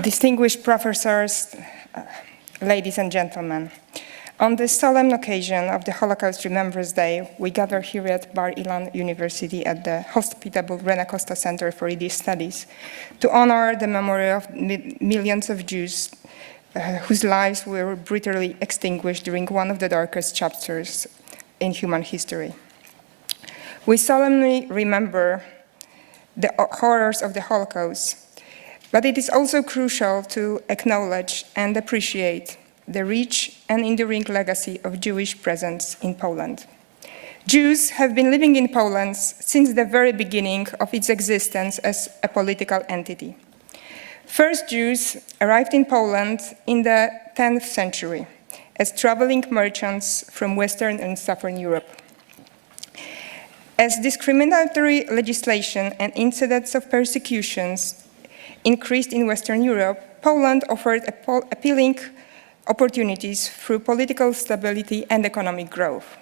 Distinguished professors, ladies and gentlemen, on this solemn occasion of the Holocaust Remembrance Day, we gather here at Bar Ilan University at the hospitable Rena Costa Center for Yiddish Studies to honor the memory of millions of Jews whose lives were brutally extinguished during one of the darkest chapters in human history. We solemnly remember the horrors of the Holocaust, but it is also crucial to acknowledge and appreciate the rich and enduring legacy of Jewish presence in Poland. Jews have been living in Poland since the very beginning of its existence as a political entity. First Jews arrived in Poland in the 10th century as traveling merchants from Western and Southern Europe. As discriminatory legislation and incidents of persecutions increased in Western Europe, Poland offered appealing opportunities through political stability and economic growth.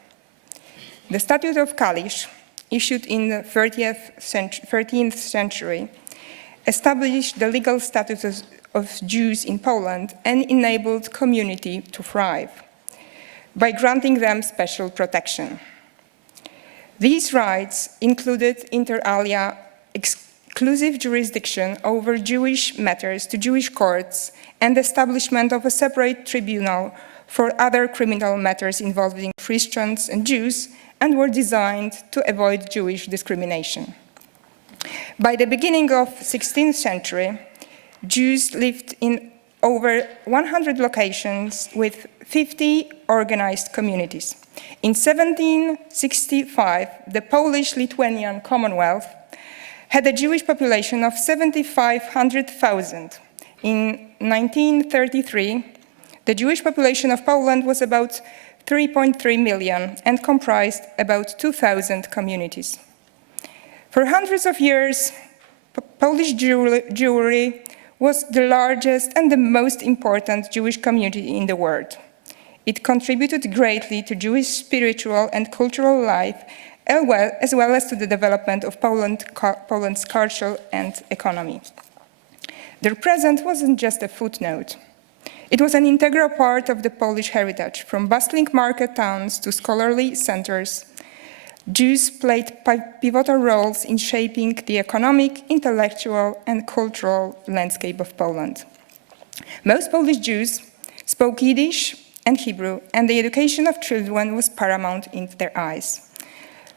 The Statute of Kalisz, issued in the 13th century, established the legal status of Jews in Poland and enabled community to thrive by granting them special protection. These rights included, inter alia, exclusive jurisdiction over Jewish matters to Jewish courts and establishment of a separate tribunal for other criminal matters involving Christians and Jews, and were designed to avoid Jewish discrimination. By the beginning of the 16th century, Jews lived in over 100 locations with 50 organized communities. In 1765, the Polish-Lithuanian Commonwealth had a Jewish population of 7,500,000. In 1933, the Jewish population of Poland was about 3.3 million and comprised about 2,000 communities. For hundreds of years, Polish Jewry was the largest and the most important Jewish community in the world. It contributed greatly to Jewish spiritual and cultural life, as well as to the development of Poland's culture and economy. Their presence wasn't just a footnote. It was an integral part of the Polish heritage. From bustling market towns to scholarly centers, Jews played pivotal roles in shaping the economic, intellectual, and cultural landscape of Poland. Most Polish Jews spoke Yiddish and Hebrew, and the education of children was paramount in their eyes.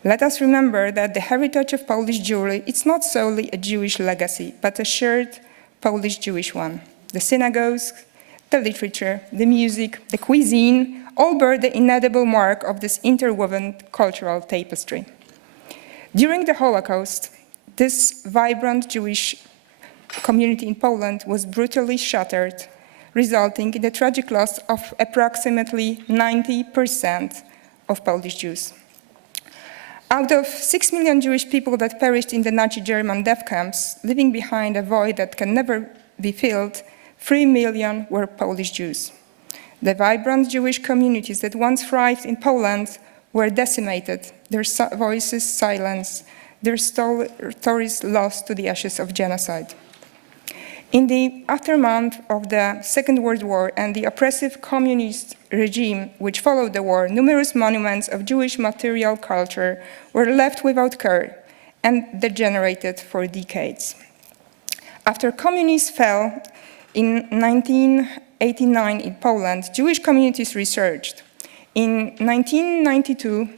Let us remember that the heritage of Polish Jewry is not solely a Jewish legacy, but a shared Polish-Jewish one. The synagogues, the literature, the music, the cuisine, all bear the inedible mark of this interwoven cultural tapestry. During the Holocaust, this vibrant Jewish community in Poland was brutally shattered, resulting in the tragic loss of approximately 90% of Polish Jews. Out of 6 million Jewish people that perished in the Nazi German death camps, leaving behind a void that can never be filled, 3 million were Polish Jews. The vibrant Jewish communities that once thrived in Poland were decimated, their voices silenced, their stories lost to the ashes of genocide. In the aftermath of the Second World War and the oppressive communist regime which followed the war, numerous monuments of Jewish material culture were left without care and degenerated for decades. After communism fell in 1989 in Poland, Jewish communities resurged. In 1992,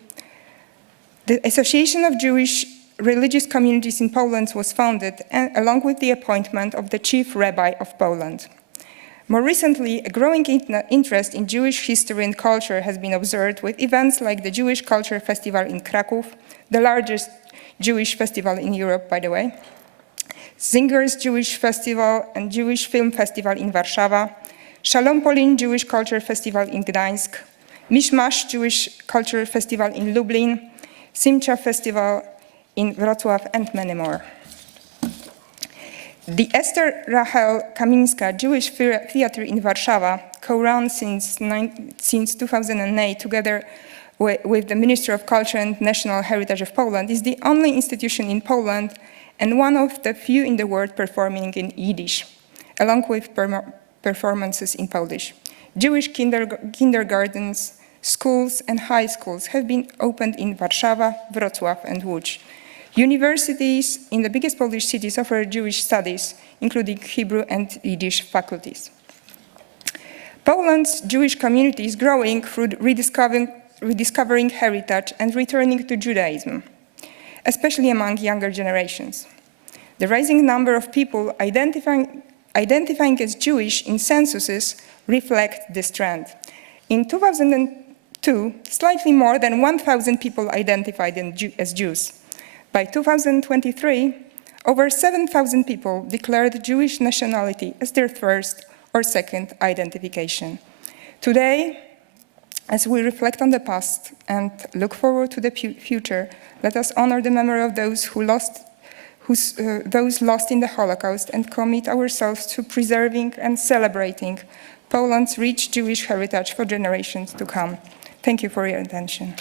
the Association of Jewish Religious Communities in Poland was founded, along with the appointment of the chief rabbi of Poland. More recently, a growing interest in Jewish history and culture has been observed with events like the Jewish Culture Festival in Kraków, the largest Jewish festival in Europe, by the way, Zinger's Jewish Festival and Jewish Film Festival in Warszawa, Shalom Polin Jewish Culture Festival in Gdańsk, Mishmash Jewish Culture Festival in Lublin, Simcha Festival in Wrocław, and many more. The Esther Rachel Kamińska Jewish Theatre in Warszawa, co-run since 2008 together with the Ministry of Culture and National Heritage of Poland, is the only institution in Poland and one of the few in the world performing in Yiddish. along with performances in Polish. Jewish kindergartens, schools and high schools have been opened in Warszawa, Wrocław and Łódź. Universities in the biggest Polish cities offer Jewish studies, including Hebrew and Yiddish faculties. Poland's Jewish community is growing through rediscovering heritage and returning to Judaism, especially among younger generations. The rising number of people identifying as Jewish in censuses reflect this trend. In 2002, slightly more than 1,000 people identified as Jews. By 2023, over 7,000 people declared Jewish nationality as their first or second identification. Today, as we reflect on the past and look forward to the future, let us honor the memory of those those lost in the Holocaust and commit ourselves to preserving and celebrating Poland's rich Jewish heritage for generations to come. Thank you for your attention.